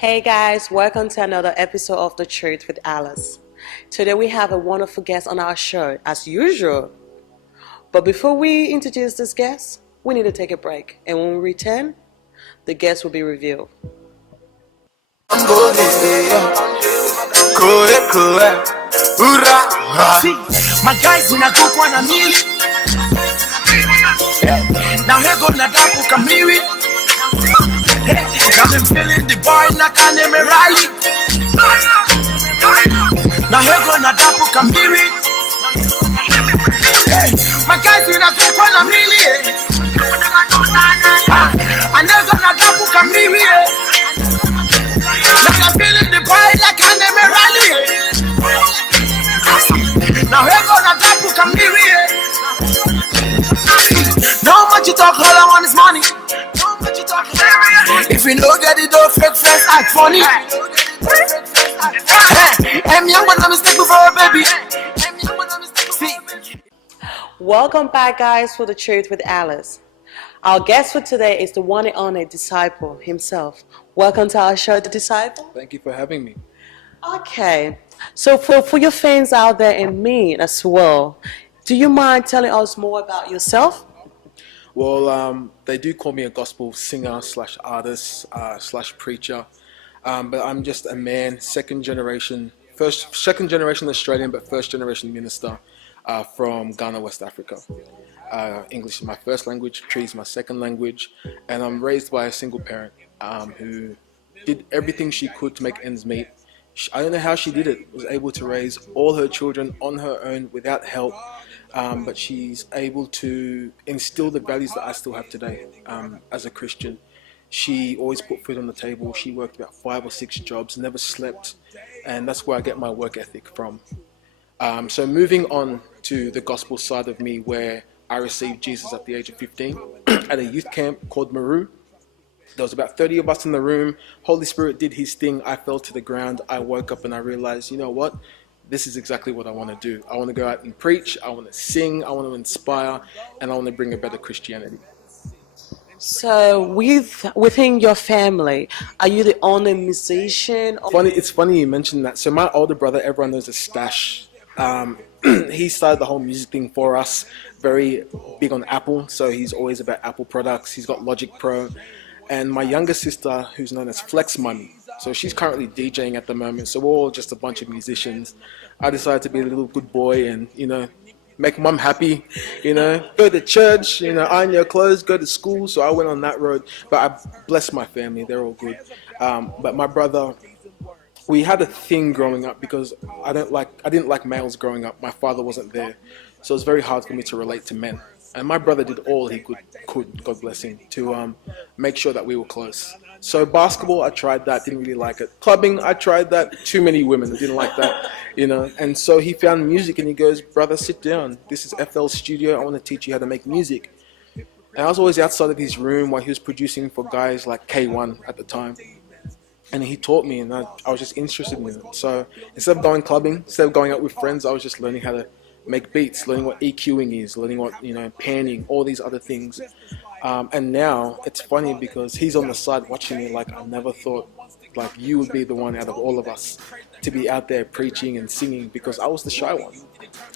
Hey guys, welcome to another episode of The Truth with Alice. Today we have a wonderful guest on our show, as usual. But before we introduce this guest, we need to take a break. And when we return, the guest will be revealed. See, my guys in a cook one a meal. Now here go Nadapu Kamiri. I've been feeling the boy Naka Neme Riley. Now here go Nadapu Kamiri. My guys in a cook one a meal. I never Nadapu Kamiri. Now I'm feeling the boy Naka Neme Riley. Now here go Nadapu Kamiri. No much you talk, all I want is money. If you know that it don't fake friends act funny. I'm young but I'm mistaken for a baby. Welcome back guys for The Truth with Alice. Our guest for today is the one and only Disciple himself. Welcome to our show, The Disciple. Thank you for having me. Okay, so for your fans out there and me as well, do you mind telling us more about yourself? Well, they do call me a gospel singer / artist / preacher, but I'm just a man, second generation Australian, but first generation minister from Ghana, West Africa. English is my first language, Tree is my second language, and I'm raised by a single parent who did everything she could to make ends meet. I don't know how she did it. Was able to raise all her children on her own without help, but she's able to instill the values that I still have today as a Christian. She always put food on the table. She worked about 5 or 6 jobs, never slept, and that's where I get my work ethic from. So moving on to the gospel side of me, where I received Jesus at the age of 15 at a youth camp called Maru. There was about 30 of us in the room. Holy Spirit did his thing. I fell to the ground. I woke up and I realized, you know what? This is exactly what I want to do. I want to go out and preach. I want to sing. I want to inspire. And I want to bring a better Christianity. So within your family, are you the only musician? It's funny you mentioned that. So my older brother, everyone knows as Stash. He started the whole music thing for us. Very big on Apple. So he's always about Apple products. He's got Logic Pro. And my younger sister, who's known as Flex Money, so she's currently DJing at the moment. So we're all just a bunch of musicians. I decided to be a little good boy and, make mum happy, go to church, iron your clothes, go to school. So I went on that road, but I bless my family. They're all good. But my brother, we had a thing growing up because I didn't like males growing up. My father wasn't there. So it was very hard for me to relate to men. And my brother did all he could, God bless him, to make sure that we were close. So basketball, I tried that, didn't really like it. Clubbing, I tried that. Too many women, didn't like that, And so he found music and he goes, brother, sit down. This is FL Studio. I want to teach you how to make music. And I was always outside of his room while he was producing for guys like K1 at the time. And he taught me and I was just interested in it. So instead of going clubbing, instead of going out with friends, I was just learning how to make beats, learning what EQing is, learning what, panning, all these other things. And now it's funny because he's on the side watching me like I never thought like you would be the one out of all of us to be out there preaching and singing, because I was the shy one.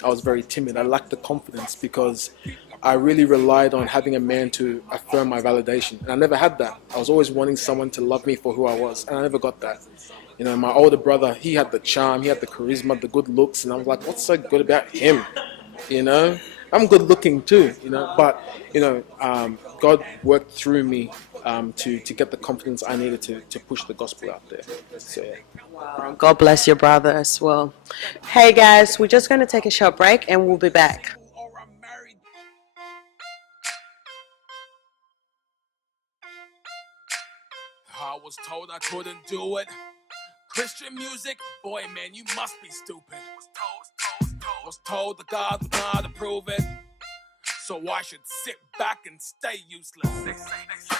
I was very timid. I lacked the confidence because I really relied on having a man to affirm my validation. And I never had that. I was always wanting someone to love me for who I was, and I never got that. My older brother, he had the charm, he had the charisma, the good looks, and I was like, what's so good about him? I'm good looking too, but, God worked through me to get the confidence I needed to push the gospel out there. So, yeah. Wow, God bless your brother as well. Hey guys, we're just going to take a short break and we'll be back. I was told I couldn't do it. Christian music, boy, man, you must be stupid. Was told the God would not approve it. So I should sit back and stay useless.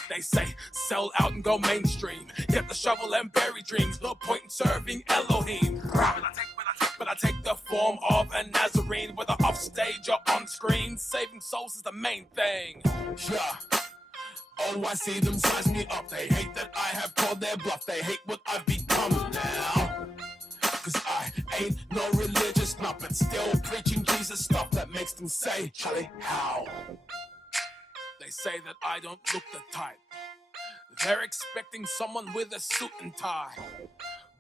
They say, sell out and go mainstream. Get the shovel and bury dreams. No point in serving Elohim. But I take the form of a Nazarene, whether off stage or on screen. Saving souls is the main thing. Yeah. Oh, I see them size me up. They hate that I have called their bluff. They hate what I've become now. Cause I ain't no religious nut, but still preaching Jesus stuff that makes them say, Charlie, how? They say that I don't look the type. They're expecting someone with a suit and tie,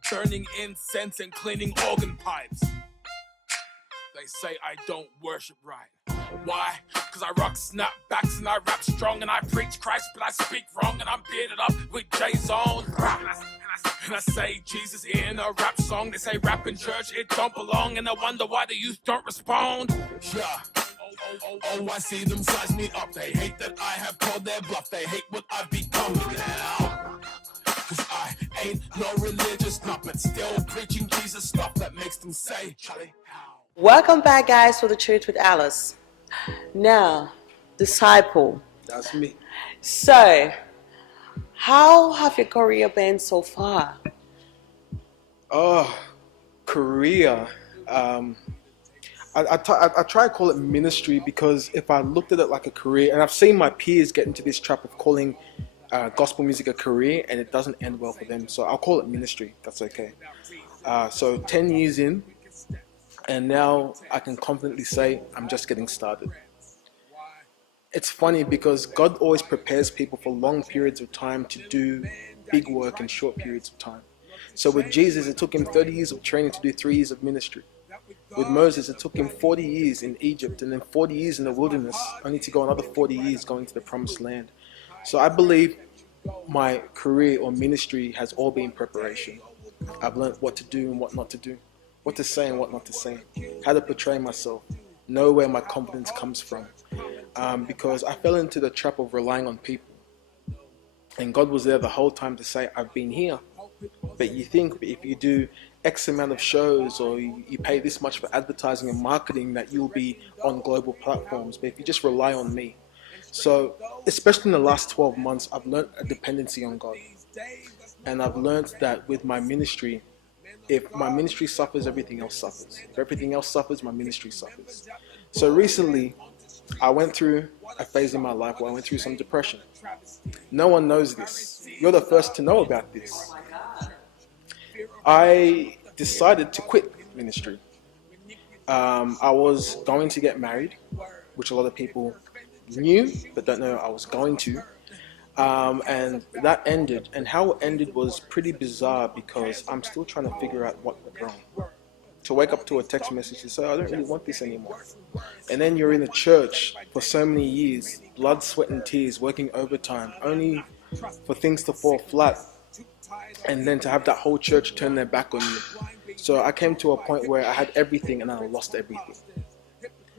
burning incense and cleaning organ pipes. They say I don't worship right. Why? Cause I rock snapbacks and I rap strong and I preach Christ, but I speak wrong and I'm bearded up with J-Zone. And I say Jesus in a rap song. They say rap in church, it don't belong. And I wonder why the youth don't respond. Yeah. Oh, I see them size me up. They hate that I have called their bluff. They hate what I've become now. Cause I ain't no religious nut, but still preaching Jesus stuff that makes them say, Charlie, how? Welcome back, guys, to the Truth with Alice. Now, disciple. That's me. So, how have your career been so far? Oh, career. I try to call it ministry because if I looked at it like a career, and I've seen my peers get into this trap of calling gospel music a career, and it doesn't end well for them. So I'll call it ministry. That's okay. So 10 years in, and now I can confidently say I'm just getting started. It's funny because God always prepares people for long periods of time to do big work in short periods of time. So with Jesus, it took him 30 years of training to do 3 years of ministry. With Moses, it took him 40 years in Egypt and then 40 years in the wilderness, only to go another 40 years going to the promised land. So I believe my career or ministry has all been preparation. I've learned what to do and what not to do, what to say and what not to say, how to portray myself, know where my confidence comes from. Because I fell into the trap of relying on people. And God was there the whole time to say, I've been here. But you think if you do X amount of shows or you pay this much for advertising and marketing that you'll be on global platforms, but if you just rely on me. So especially in the last 12 months, I've learned a dependency on God. And I've learned that with my ministry, if my ministry suffers, everything else suffers. If everything else suffers, my ministry suffers. So recently, I went through a phase in my life where I went through some depression. No one knows this. You're the first to know about this. I decided to quit ministry. I was going to get married, which a lot of people knew, but don't know I was going to. And that ended. And how it ended was pretty bizarre because I'm still trying to figure out what went wrong. To wake up to a text message to say, I don't really want this anymore. And then you're in a church for so many years, blood, sweat and tears, working overtime, only for things to fall flat. And then to have that whole church turn their back on you. So I came to a point where I had everything and I lost everything.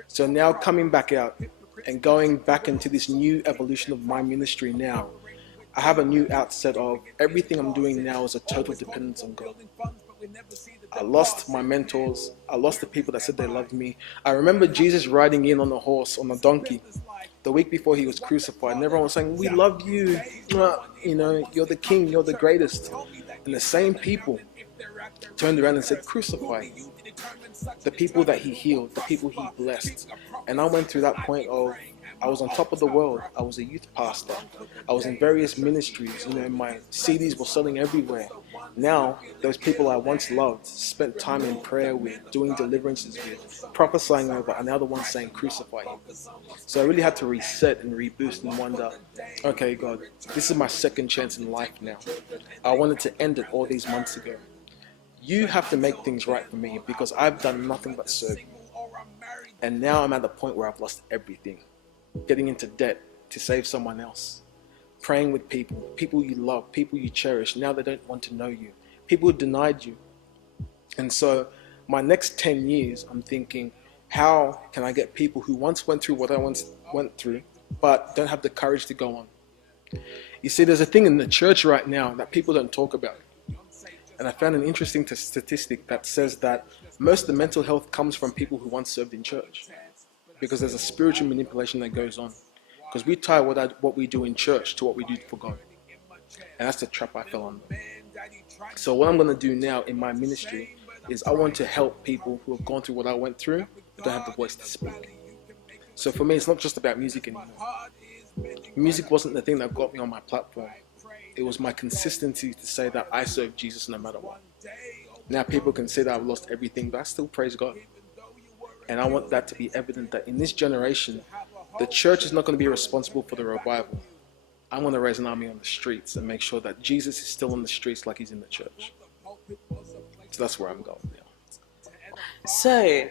So now coming back out and going back into this new evolution of my ministry now, I have a new outset of everything I'm doing now is a total dependence on God. I lost my mentors. I lost the people that said they loved me. I remember Jesus riding in on a horse, on a donkey, the week before he was crucified. And everyone was saying, we love you. You know, you're the king, you're the greatest. And the same people turned around and said, crucify him. The people that he healed, the people he blessed. And I went through that point of, I was on top of the world. I was a youth pastor. I was in various ministries. You know, my CDs were selling everywhere. Now, those people I once loved, spent time in prayer with, doing deliverances with, prophesying over, are now the ones saying, crucify him. So I really had to reset and reboost and wonder, okay, God, this is my second chance in life now. I wanted to end it all these months ago. You have to make things right for me because I've done nothing but serve you. And now I'm at the point where I've lost everything. Getting into debt to save someone else. Praying with people you love, people you cherish. Now they don't want to know you. People who denied you. And so my next 10 years, I'm thinking, how can I get people who once went through what I once went through, but don't have the courage to go on? You see, there's a thing in the church right now that people don't talk about. And I found an interesting statistic that says that most of the mental health comes from people who once served in church. Because there's a spiritual manipulation that goes on. Because we tie what we do in church to what we do for God. And that's the trap I fell on. So what I'm going to do now in my ministry is I want to help people who have gone through what I went through, but don't have the voice to speak. So for me, it's not just about music anymore. Music wasn't the thing that got me on my platform. It was my consistency to say that I serve Jesus no matter what. Now people can say that I've lost everything, but I still praise God. And I want that to be evident that in this generation, the church is not going to be responsible for the revival. I'm going to raise an army on the streets and make sure that Jesus is still on the streets like he's in the church. So that's where I'm going now. So,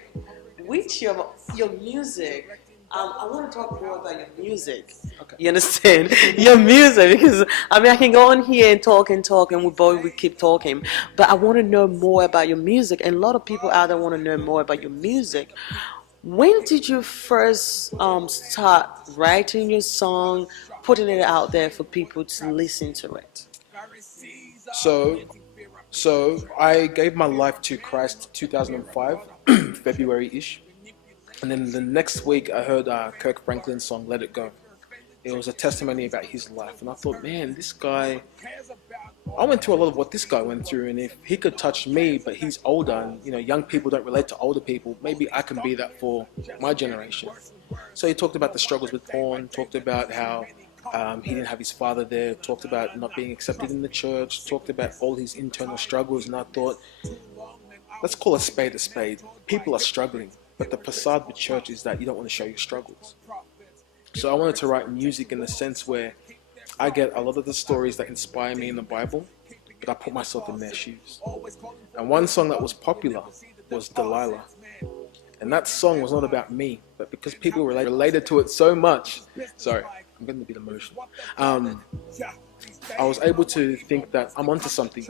with your music, I want to talk more about your music. Okay. You understand? Your music, because I can go on here and talk, and we keep talking. But I want to know more about your music, and a lot of people out there want to know more about your music. When did you first start writing your song, putting it out there for people to listen to it? So I gave my life to Christ 2005, February-ish. And then the next week I heard Kirk Franklin's song, Let It Go. It was a testimony about his life. And I thought, man, this guy, I went through a lot of what this guy went through. And if he could touch me, but he's older, and young people don't relate to older people, maybe I can be that for my generation. So he talked about the struggles with porn, talked about how he didn't have his father there, talked about not being accepted in the church, talked about all his internal struggles. And I thought, let's call a spade a spade. People are struggling. But the facade with church is that you don't want to show your struggles. So I wanted to write music in the sense where I get a lot of the stories that inspire me in the Bible, but I put myself in their shoes. And one song that was popular was Delilah. And that song was not about me, but because people related to it so much. Sorry, I'm getting a bit emotional. I was able to think that I'm onto something.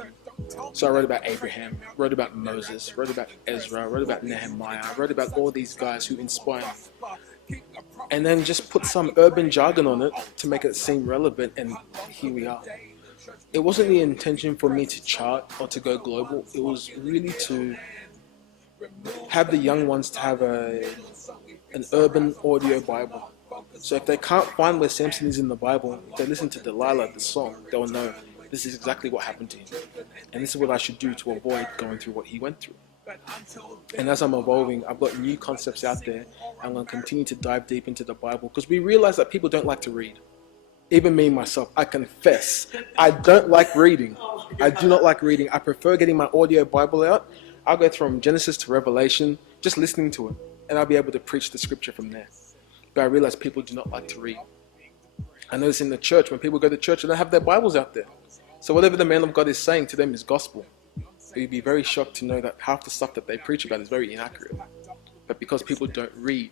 So I wrote about Abraham, wrote about Moses, wrote about Ezra, wrote about Nehemiah, wrote about all these guys who inspire me. And then just put some urban jargon on it to make it seem relevant, and here we are. It wasn't the intention for me to chart or to go global. It was really to have the young ones to have an urban audio Bible. So if they can't find where Samson is in the Bible, if they listen to Delilah, the song, they'll know this is exactly what happened to him. And this is what I should do to avoid going through what he went through. And as I'm evolving, I've got new concepts out there. I'm going to continue to dive deep into the Bible, because we realize that people don't like to read. Even me, myself, I confess, I don't like reading. I do not like reading. I prefer getting my audio Bible out. I'll go from Genesis to Revelation, just listening to it. And I'll be able to preach the scripture from there. But I realize people do not like to read. I notice in the church, when people go to church, they don't have their Bibles out there. So whatever the man of God is saying to them is gospel. But you'd be very shocked to know that half the stuff that they preach about is very inaccurate. But because people don't read,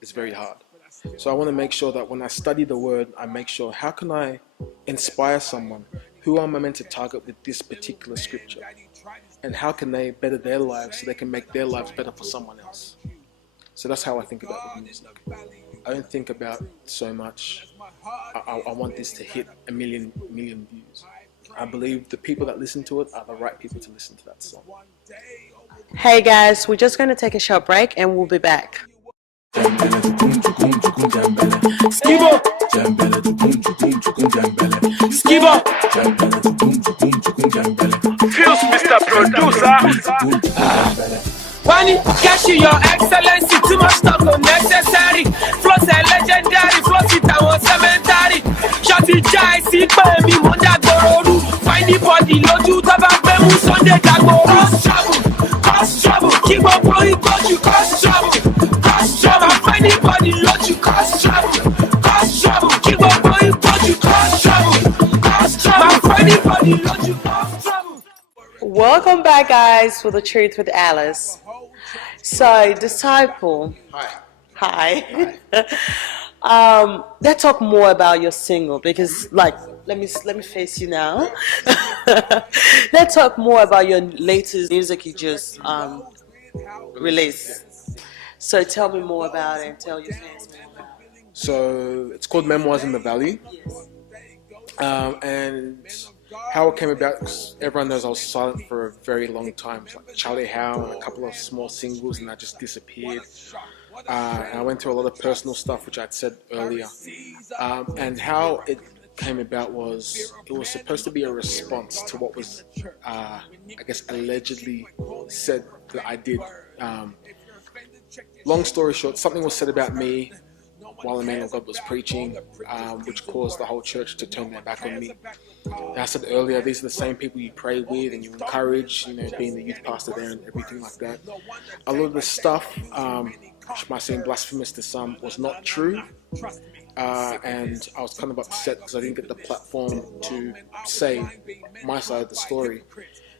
it's very hard. So I want to make sure that when I study the word, I make sure, how can I inspire someone? Who am I meant to target with this particular scripture? And how can they better their lives so they can make their lives better for someone else? So that's how I think about the music. I don't think about so much, I want this to hit a million views. I believe the people that listen to it are the right people to listen to that song. Hey guys, we're just going to take a short break and we'll be back. Skibo! Skibo! Feels Mr. Producer! Wani, Kashi, your excellency, too much talk unnecessary. Flows are legendary, flows it our cemetery. Shorty Jai, see me, Monda Gororu. Find the body, Loju, Tabak, Sunday Dago. Cause trouble, keep on going, cause you cause trouble. Cause trouble, find the body, Loju, cause trouble, keep on going, cause you cause trouble. Find the body, Loju, cause trouble. Welcome back, guys, for The Truth with Alice. So, Disciple. Hi. Let's talk more about your single, because, let me face you now. Let's talk more about your latest music you just released. So, tell me more about it and tell your fans more about it. So it's called Memoirs in the Valley. And how it came about, everyone knows I was silent for a very long time. It's like Charlie Howe and a couple of small singles, and I just disappeared. And I went through a lot of personal stuff, which I'd said earlier. And how it came about was, it was supposed to be a response to what was, I guess, allegedly said that I did. Long story short, something was said about me while the man of God was preaching, which caused the whole church to turn their back on me. And I said earlier, these are the same people you pray with and you encourage, being the youth pastor there and everything like that. A lot of the stuff, which might seem blasphemous to some, was not true. And I was kind of upset because I didn't get the platform to say my side of the story.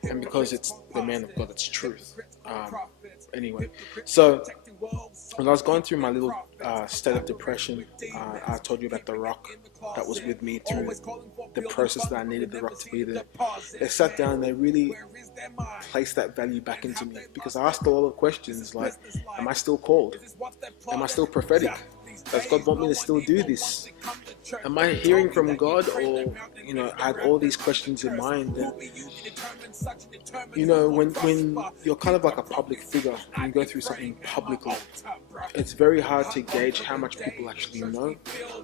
And because it's the man of God, it's truth. Anyway, so when I was going through my little state of depression, I told you about the rock that was with me through the process that I needed the rock to be there. They sat down and they really placed that value back into me, because I asked a lot of questions like, am I still called? Am I still prophetic? Does God want me to still do this? Am I hearing from God? Or, I had all these questions in mind. And, when you're kind of like a public figure and you go through something publicly, it's very hard to gauge how much people actually know,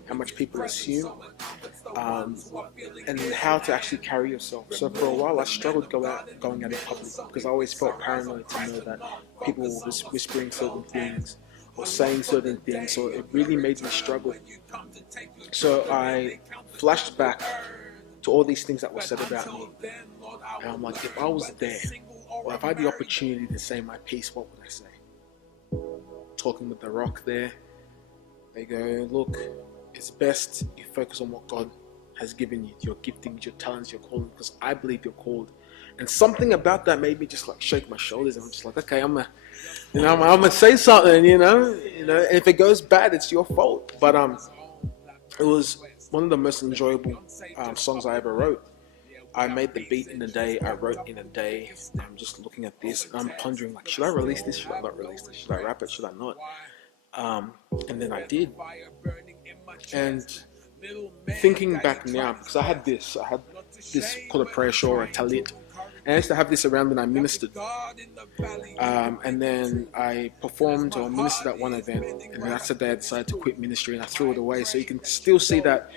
how much people assume, and how to actually carry yourself. So for a while I struggled going out in public, because I always felt paranoid to know that people were whispering certain things or saying certain things, so it really made me struggle. So I flashed back to all these things that were said about me, and I'm like, if I was there, or if I had the opportunity to say my piece, what would I say? Talking with the rock there, they go, look, it's best you focus on what God has given you, your giftings, your talents, your calling, because I believe you're called. And something about that made me just like shake my shoulders, and I'm just like, okay, I'm gonna say something, and if it goes bad, it's your fault. But it was one of the most enjoyable songs I ever wrote. I made the beat in a day, I wrote in a day. I'm just looking at this and I'm pondering, like, should I release this? Should I not release this? Should I rap it? Should I not? And then I did. And thinking back now, because I had this called a prayer shawl or a talit. And I used to have this around when I ministered. And then I performed or ministered at one event, and then that's the day I decided to quit ministry, and I threw it away. So you can still see that,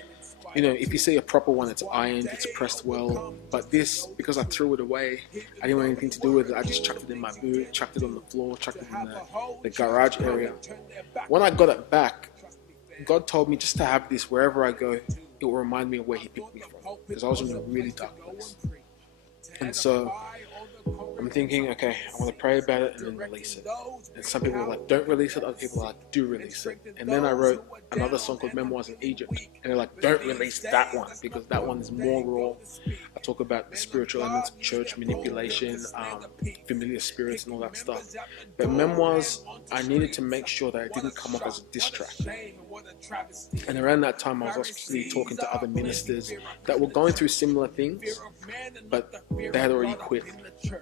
if you see a proper one, it's ironed, it's pressed well. But this, because I threw it away, I didn't want anything to do with it. I just chucked it in my boot, chucked it on the floor, chucked it in the garage area. When I got it back, God told me just to have this wherever I go. It will remind me of where He picked me from, because I was in a really dark place. And so I'm thinking, okay, I want to pray about it and then release it. And some people are like, don't release it. Other people are like, do release it. And then I wrote another song called Memoirs in Egypt. And they're like, don't release that one, because that one is more raw. I talk about the spiritual elements of church, manipulation, familiar spirits and all that stuff. But Memoirs, I needed to make sure that it didn't come off as a diss track. And around that time, I was actually talking to other ministers that were going through similar things, but they had already quit.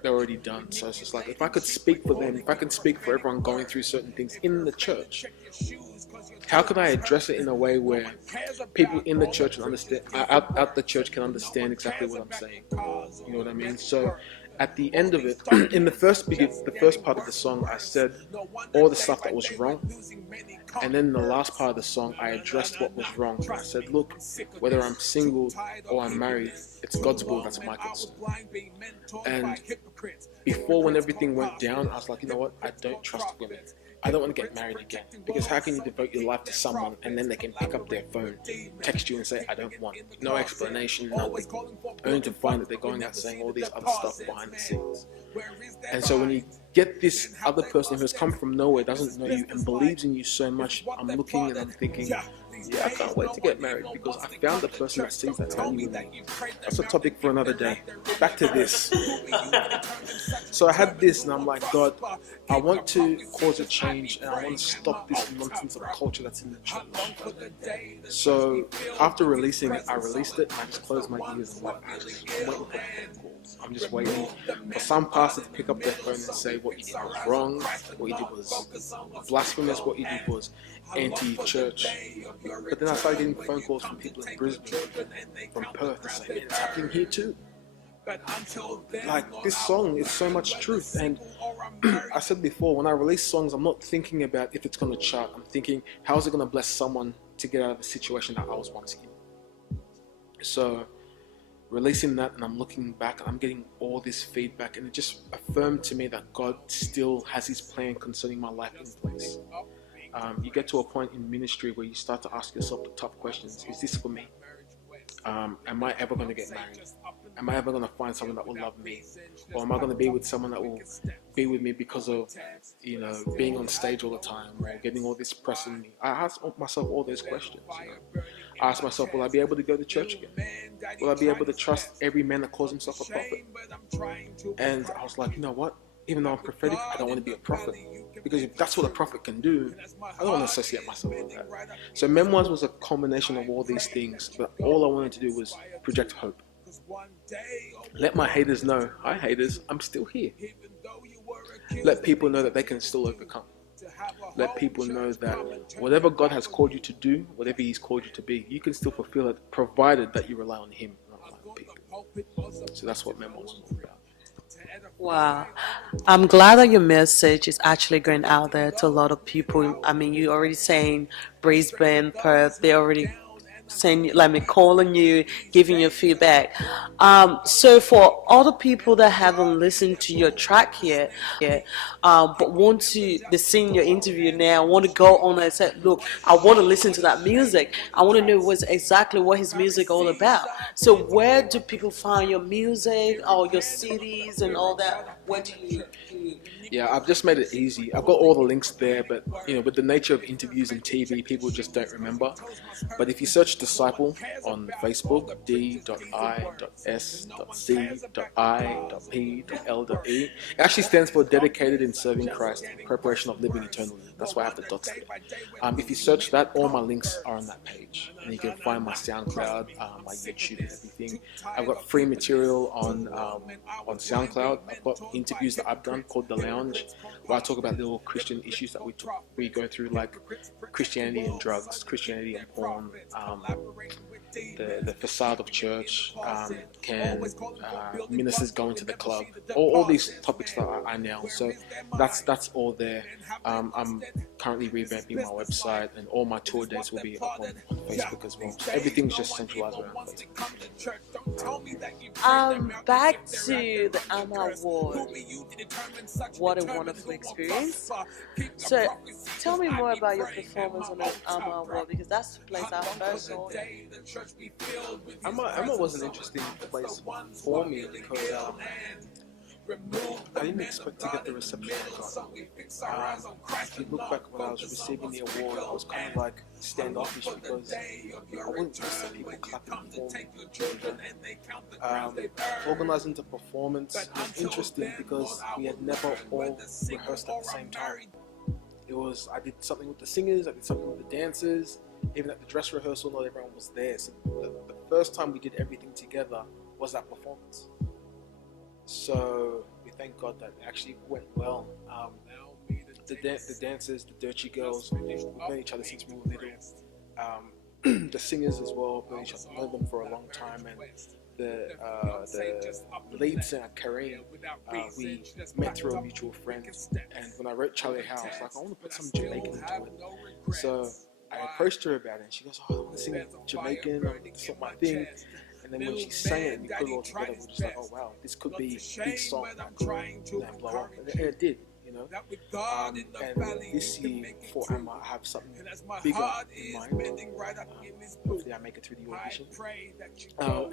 They're already done. So it's just like, if I could speak for them, if I could speak for everyone going through certain things in the church, how can I address it in a way where people in the church and understand, out the church can understand exactly what I'm saying? You know what I mean? So at the end of it, in the first part of the song, I said all the stuff that was wrong. And then in the last part of the song, I addressed what was wrong. And I said, look, whether I'm single or I'm married, it's God's will, that's my concern. And before, when everything went down, I was like, you know what? I don't trust women. I don't want to get married again, because how can you devote your life to someone and then they can pick up their phone, text you and say, I don't want it. No explanation, nothing. Only to find that they're going out saying all these other stuff behind the scenes. And so when you get this other person who has come from nowhere, doesn't know you, and believes in you so much, I'm looking and I'm thinking, yeah, I can't wait to get married, because I found the person that sees that value in me. That's a topic for another day. Back to this. So I had this, and I'm like, God, I want to cause a change, and I want to stop this nonsense of culture that's in the church. So after releasing it, I released it, and I just closed my ears. I'm like, I'm just waiting for some pastor to pick up their phone and say what you did was wrong, what you did was blasphemous, what you did was anti-church. But then I started getting phone calls from people in Brisbane, from Perth, to say, it's happening here too. Like, this song is so much truth. And I said before, when I release songs, I'm not thinking about if it's going to chart. I'm thinking, how is it going to bless someone to get out of a situation that I was once in? So releasing that, and I'm looking back and I'm getting all this feedback, and it just affirmed to me that God still has His plan concerning my life in place. You get to a point in ministry where you start to ask yourself the tough questions. Is this for me? Am I ever going to get married? Am I ever going to find someone that will love me? Or am I going to be with someone that will be with me because of, being on stage all the time or getting all this press on me? I ask myself all those questions. I ask myself, will I be able to go to church again? Will I be able to trust every man that calls himself a prophet? And I was like, you know what? Even though I'm prophetic, I don't want to be a prophet. Because if that's what a prophet can do, I don't want to associate myself with that. So Memoirs was a combination of all these things, but all I wanted to do was project hope. Let my haters know, hi haters, I'm still here. Let people know that they can still overcome. Let people know that whatever God has called you to do, whatever He's called you to be, you can still fulfill it, provided that you rely on Him, not on people. So that's what Memoirs is about. Wow. I'm glad that your message is actually going out there to a lot of people. I mean, you're already saying Brisbane, Perth, they already saying, like me, calling you, giving you feedback. So for other people that haven't listened to your track yet, but want to, they seen your interview now, want to go on and say, look, I want to listen to that music. I want to know what his music all about. So where do people find your music or your CDs and all that? Where do you? Yeah, I've just made it easy. I've got all the links there, but with the nature of interviews and TV, people just don't remember. But if you search Disciple on Facebook, D.I.S.C.I.P.L.E, it actually stands for Dedicated in Serving Christ, Preparation of Living Eternally. That's why I have the dots there. If you search that, all my links are on that page. And you can find my SoundCloud, my YouTube and everything. I've got free material on SoundCloud. I've got interviews that I've done called The Lounge, where I talk about little Christian issues that we go through, like Christianity and drugs, Christianity and porn, the facade of church, can ministers go into the club, all these topics that I nail. So that's all there. I'm currently revamping my website, and all my tour dates will be up on Facebook as well. So everything's just centralized around Facebook. Back to the AMA Award. What a wonderful experience. So tell me more about your performance on the AMA Award, because that's the place I first saw it. AMA was an interesting place for me because I didn't expect to get the reception I got. If you look back when I was receiving the award, I was kind of like standoffish because I wasn't used to people clapping for me. Organising the performance was interesting because we had never all rehearsed at the same time. I did something with the singers, I did something with the dancers. Even at the dress rehearsal, not everyone was there. So the first time we did everything together was that performance. So we thank God that it actually went well. The dancers, the Dirty Girls, we've known each other since we were little. The singers as well, we've known them for a long time. And the lead singer, Kareem, we met through a mutual friend. And when I wrote Charlie Howe, I was like, I want to put some Jamaican into it. So I approached her about it, and she goes, oh, I want to sing Jamaican, it's not my thing. And then when she sang it and we put it all together, we're just like, oh wow, this could be a big song that could blow up. And it did, And this year for AMA, I have something bigger in mind. Hopefully I make it through the audition.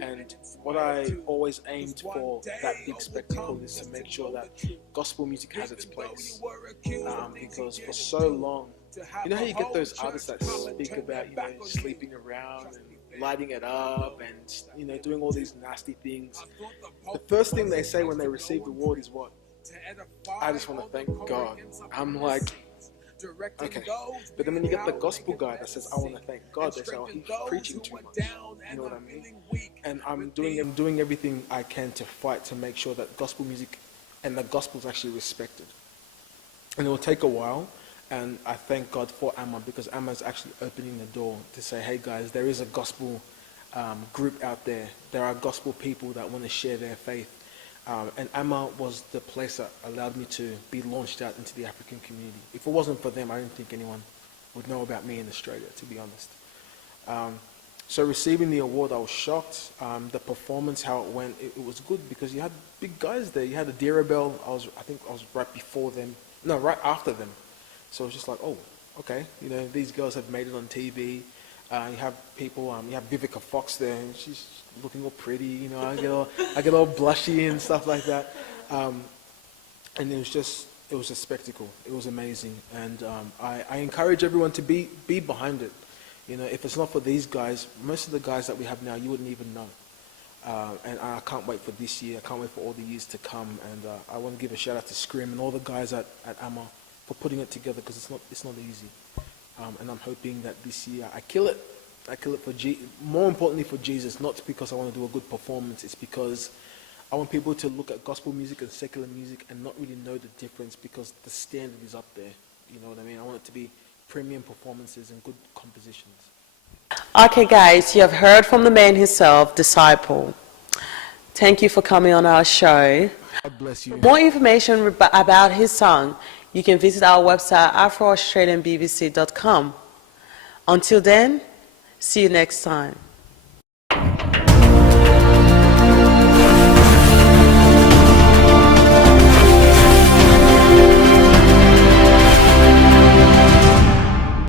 And what I always aimed for that big spectacle is to make sure that gospel music has its place. Because for so long, how you get those artists that speak about, sleeping around and lighting it up and, doing all these nasty things. The first thing they say when they receive the award is what? I just want to thank God. I'm like, okay. But then when you get the gospel guy that says, I want to thank God, they say, oh, he's preaching too much. You know what I mean? And I'm doing everything I can to fight to make sure that gospel music and the gospel is actually respected. And it will take a while. And I thank God for AMA, because AMA is actually opening the door to say, hey guys, there is a gospel group out there. There are gospel people that want to share their faith. And AMA was the place that allowed me to be launched out into the African community. If it wasn't for them, I don't think anyone would know about me in Australia, to be honest. So receiving the award, I was shocked. The performance, how it went, it was good because you had big guys there. You had Adira Bell. I think I was right before them. No, right after them. So it was just like, oh, okay, you know, these girls have made it on TV. You have people, you have Vivica Fox there, and she's looking all pretty, you know, I get all blushy and stuff like that. And it was a spectacle. It was amazing. And I encourage everyone to be behind it. You know, if it's not for these guys, most of the guys that we have now, you wouldn't even know. And I can't wait for this year. I can't wait for all the years to come. And I want to give a shout out to Scream and all the guys at AMA for putting it together, because it's not easy. And I'm hoping that this year I kill it. I kill it for more importantly for Jesus, not because I want to do a good performance. It's because I want people to look at gospel music and secular music and not really know the difference, because the standard is up there. You know what I mean? I want it to be premium performances and good compositions. Okay, guys, you have heard from the man himself, Disciple. Thank you for coming on our show. God bless you. For more information about his song, you can visit our website, afroaustralianbbc.com. Until then, see you next time.